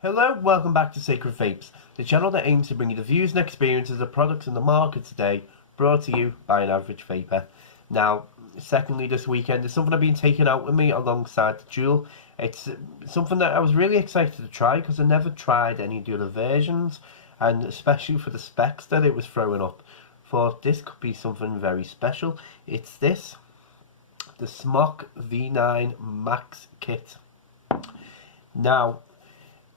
Hello, welcome back to Sacred Vapes, the channel that aims to bring you the views and experiences of products in the market today, brought to you by an average vapor. Now, secondly, this weekend is something I've been taking out with me alongside the Juul. It's something that I was really excited to try because I never tried any of the other versions, and especially for the specs that it was throwing up. Thought this could be something very special. It's this, the Smok V9 Max Kit. Now,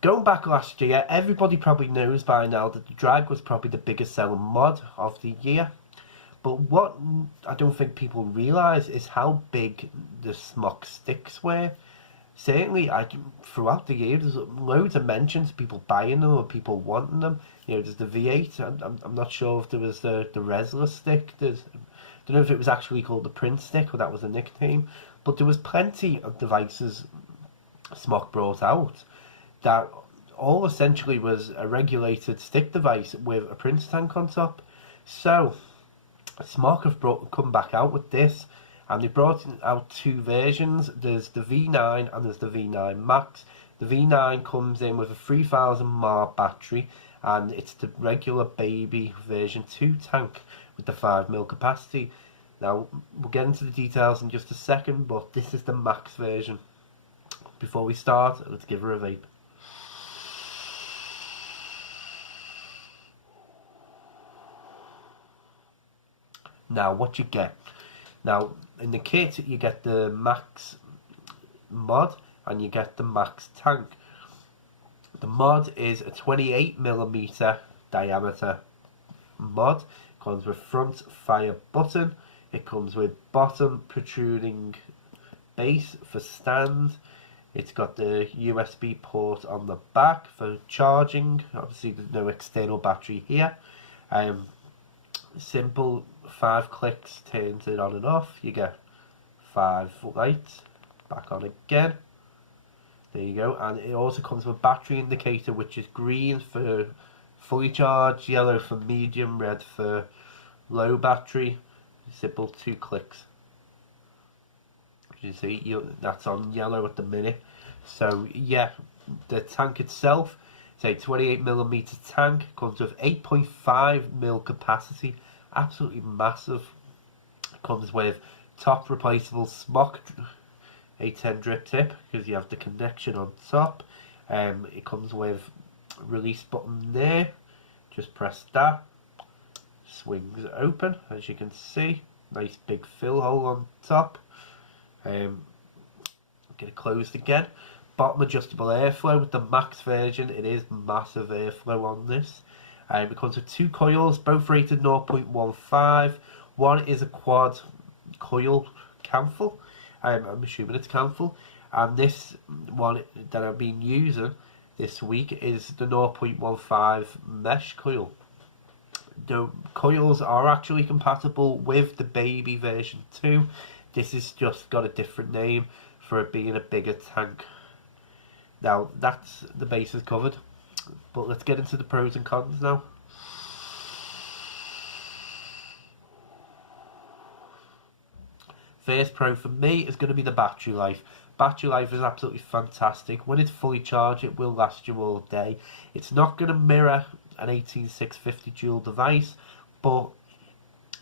going back last year, everybody probably knows by now that the Drag was probably the biggest selling mod of the year. But what I don't think people realise is how big the Smok sticks were. Certainly, throughout the year, there's loads of mentions, people buying them or people wanting them. You know, there's the V8, I'm not sure if there was the Resler stick. I don't know if it was actually called the Prince stick or that was a nickname. But there was plenty of devices Smok brought out that all essentially was a regulated stick device with a Prince tank on top. So Smok have come back out with this, and they brought out two versions. There's the V9 and there's the V9 Max. The V9 comes in with a 3000 mAh battery, and it's the regular baby version 2 tank with the 5mm capacity. Now, we'll get into the details in just a second, but this is the Max version. Before we start, let's give her a vape. Now, what you get? Now, in the kit, you get the Max mod and you get the Max tank. The mod is a 28mm diameter mod. It comes with front fire button. It comes with bottom protruding base for stand. It's got the USB port on the back for charging. Obviously, there's no external battery here. Simple 5 clicks turns it on and off. You get 5 lights, back on again. There you go. And it also comes with a battery indicator, which is green for fully charged, yellow for medium, red for low battery. Simple 2 clicks. As you see, that's on yellow at the minute. So yeah, the tank itself, it's a 28mm tank, comes with 8.5mm capacity, absolutely massive. Comes with top replaceable Smok A10 drip tip because you have the connection on top. It comes with release button there, just press that, swings open as you can see, nice big fill hole on top. Get it closed again. Bottom adjustable airflow with the Max version. It is massive airflow on this. It comes with 2 coils, both rated 0.15. One is a quad coil camphor. I'm assuming it's camphor. And this one that I've been using this week is the 0.15 mesh coil. The coils are actually compatible with the baby version 2. This has just got a different name for it being a bigger tank. Now, that's the bases covered, but let's get into the pros and cons now. First pro for me is going to be the battery life. Battery life is absolutely fantastic. When it's fully charged, it will last you all day. It's not going to mirror an 18650 Juul device, but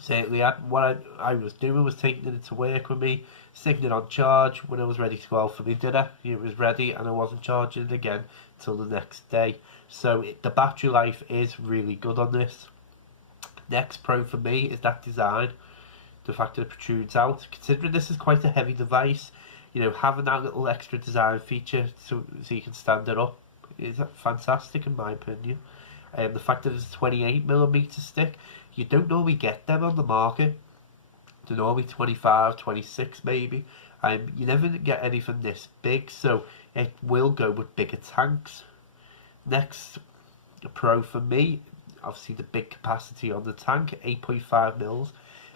certainly what I was doing was taking it to work with me, sticking it on charge. When I was ready to go out for my dinner, it was ready and I wasn't charging it again till the next day. So the battery life is really good on this. Next pro for me is that design. The fact that it protrudes out. Considering this is quite a heavy device, you know, having that little extra design feature so you can stand it up is fantastic in my opinion. The fact that it's a 28mm stick, you don't normally get them on the market. They're normally 25, 26 maybe. You never get anything this big, so it will go with bigger tanks. Next pro for me, obviously the big capacity on the tank, 8.5mm.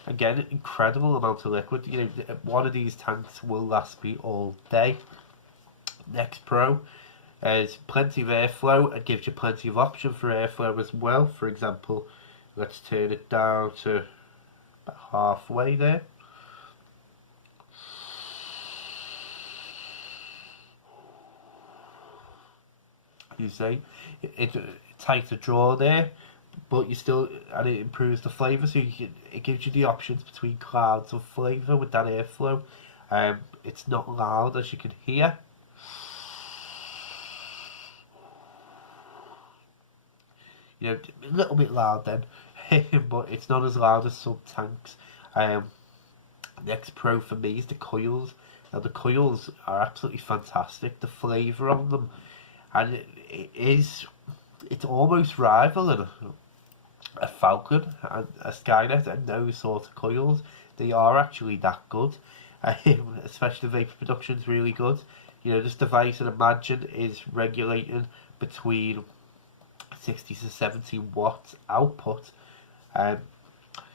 Again, incredible amount of liquid. You know, one of these tanks will last me all day. Next pro is plenty of airflow. It gives you plenty of option for airflow as well. For example, let's turn it down to about halfway there. you see. It's tighter draw there, but you still, and it improves the flavour, so it gives you the options between clouds of flavour with that airflow. It's not loud, as you can hear. You know, a little bit loud then, but it's not as loud as some tanks. Next pro for me is the coils. Now the coils are absolutely fantastic. The flavour on them, and it's almost rivaling a Falcon and a Skynet and those sort of coils. They are actually that good. Especially the vapor production is really good. You know, this device, and imagine, is regulating between 60 to 70 watts output.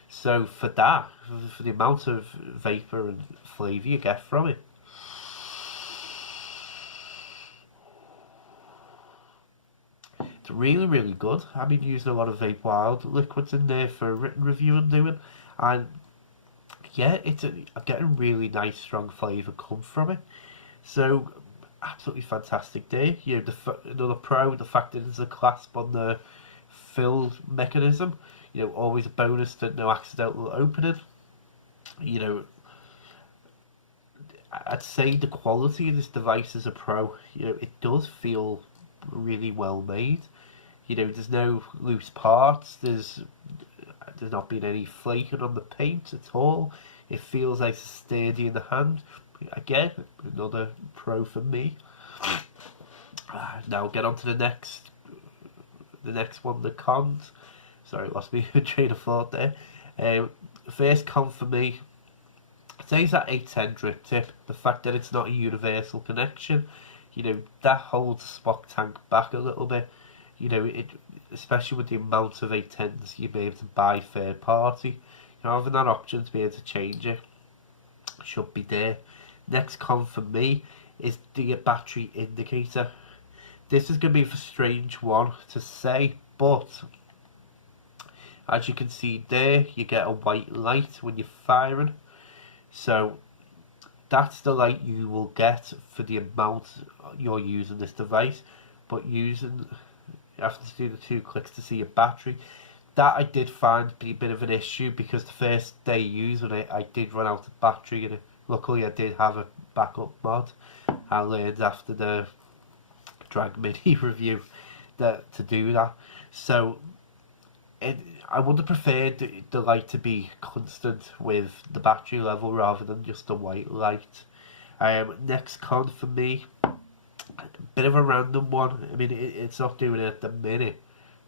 So for that, for the amount of vapor and flavour you get from it, it's really, really good. I've been using a lot of Vape Wild liquids in there for a written review I'm doing, and yeah, I'm getting really nice strong flavour come from it. So absolutely fantastic there. You know, another pro, the fact that there's a clasp on the fill mechanism. You know, always a bonus to no accidental opening. You know, I'd say the quality of this device as a pro, you know, it does feel really well made. You know, there's no loose parts, there's not been any flaking on the paint at all. It feels like it's sturdy in the hand. Again, another pro for me. Now get on to the next one, the cons. Sorry, lost me train of thought there. First con for me, I'd say is that 810 drip tip. The fact that it's not a universal connection, you know, that holds the Smok tank back a little bit. You know, especially with the amount of 810s you'll be able to buy third party. You know, having that option to be able to change it should be there. Next con for me is the battery indicator. This is going to be a strange one to say, but as you can see there, you get a white light when you're firing. So that's the light you will get for the amount you're using this device. But you have to do the 2 clicks to see your battery. That I did find to be a bit of an issue, because the first day using it, I did run out of battery, and luckily I did have a backup mod. I learned after the Drag Mini review to do that. So I would have preferred the light to be constant with the battery level rather than just a white light. Next con for me, a bit of a random one. I mean, it's not doing it at the minute.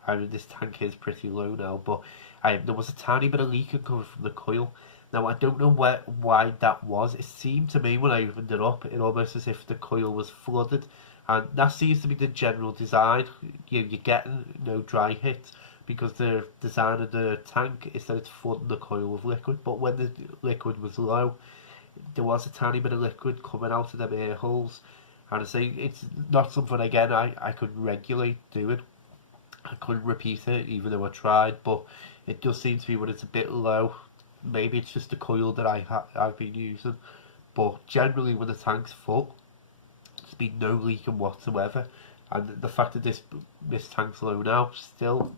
I mean, this tank is pretty low now, but there was a tiny bit of leaking coming from the coil. Now, I don't know why that was. It seemed to me when I opened it up, it almost as if the coil was flooded. And that seems to be the general design. You're getting no dry hits, because the design of the tank is that it's flooding the coil with liquid. But when the liquid was low, there was a tiny bit of liquid coming out of them air holes. And I say it's not something, again, I could regulate doing. I couldn't repeat it even though I tried, but it does seem to be when it's a bit low. Maybe it's just the coil that I've been using, but generally when the tank's full, there's been no leaking whatsoever. And the fact that this tank's low now, still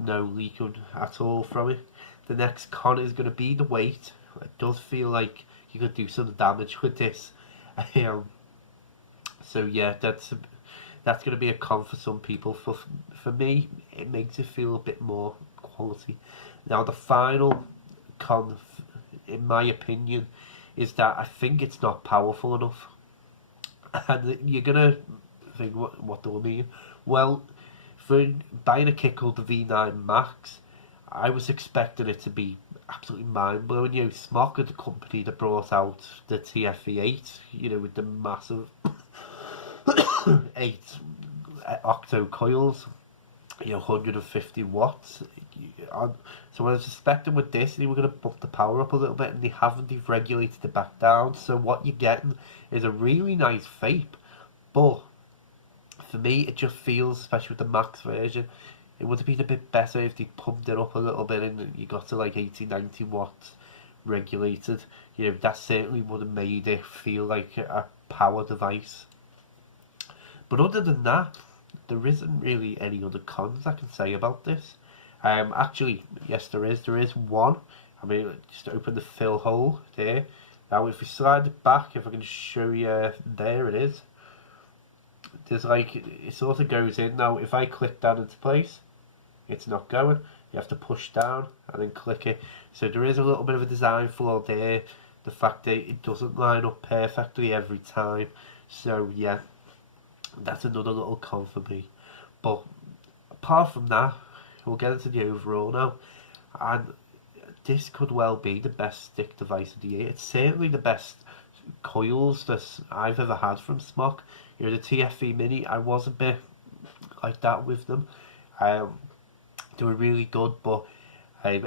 no leaking at all from it. The next con is going to be the weight. It does feel like you could do some damage with this. So yeah, that's going to be a con for some people. For me, it makes it feel a bit more quality. Now the final con, in my opinion, is that I think it's not powerful enough. And you're gonna think, what do I mean? Well, for buying a kit called the V9 Max, I was expecting it to be absolutely mind-blowing. You know, Smok are the company that brought out the TFV8, you know, with the massive 8 octo coils, you know, 150 watts. So I was expecting with this, they were going to bump the power up a little bit, and they haven't. They've regulated it back down. So what you're getting is a really nice vape, but for me, it just feels, especially with the max version, it would have been a bit better if they pumped it up a little bit and you got to like 80, 90 watts regulated. You know, that certainly would have made it feel like a power device. But other than that, there isn't really any other cons I can say about this. Actually, yes, there is. There is one. I mean, just open the fill hole there. Now, if we slide it back, if I can show you, there it is. There's like, it sort of goes in. Now, if I click that into place, it's not going. You have to push down and then click it. So there is a little bit of a design flaw there. The fact that it doesn't line up perfectly every time. So yeah, that's another little con for me. But apart from that, we'll get into the overall now. And this could well be the best stick device of the year. It's certainly the best coils that I've ever had from Smok. You know, the TFV Mini, I was a bit like that with them. They were really good, but I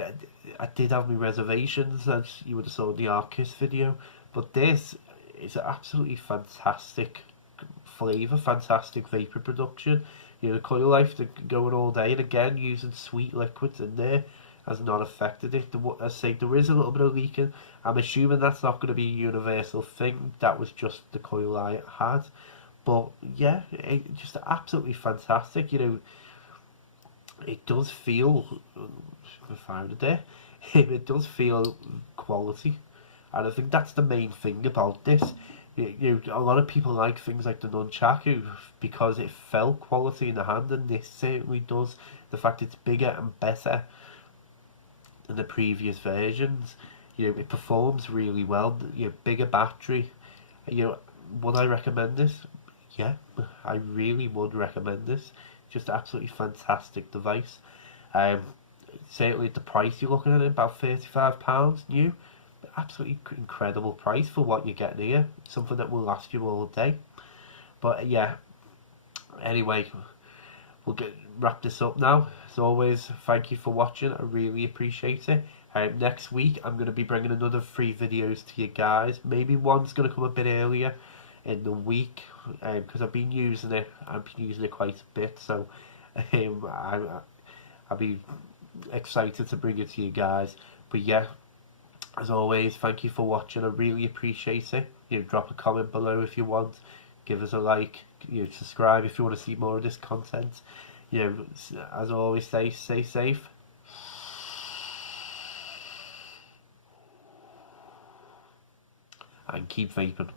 did have my reservations, as you would have saw in the Arcus video. But this is an absolutely fantastic flavour, fantastic vapour production. You know, the coil life, they're going all day, and again, using sweet liquids in there has not affected it. As I say, there is a little bit of leaking. I'm assuming that's not going to be a universal thing. That was just the coil I had. But yeah, just absolutely fantastic. You know, it does feel, I found it there, it does feel quality. And I think that's the main thing about this. You know, a lot of people like things like the Nunchaku because it felt quality in the hand, and this certainly does. The fact it's bigger and better than the previous versions. You know, it performs really well. You know, bigger battery. You know, would I recommend this? Yeah, I really would recommend this. Just absolutely fantastic device. Certainly at the price you're looking at, about £35 new. Absolutely incredible price for what you're getting here. Something that will last you all day. But yeah, anyway, we'll wrap this up now. As always, thank you for watching. I really appreciate it. Next week, I'm going to be bringing another 3 videos to you guys. Maybe one's going to come a bit earlier in the week, because I've been using it. I've been using it quite a bit, so I'll be excited to bring it to you guys. But yeah, as always, thank you for watching. I really appreciate it. You know, drop a comment below if you want. Give us a like. You know, subscribe if you want to see more of this content. You know, as always, stay safe. And keep vaping.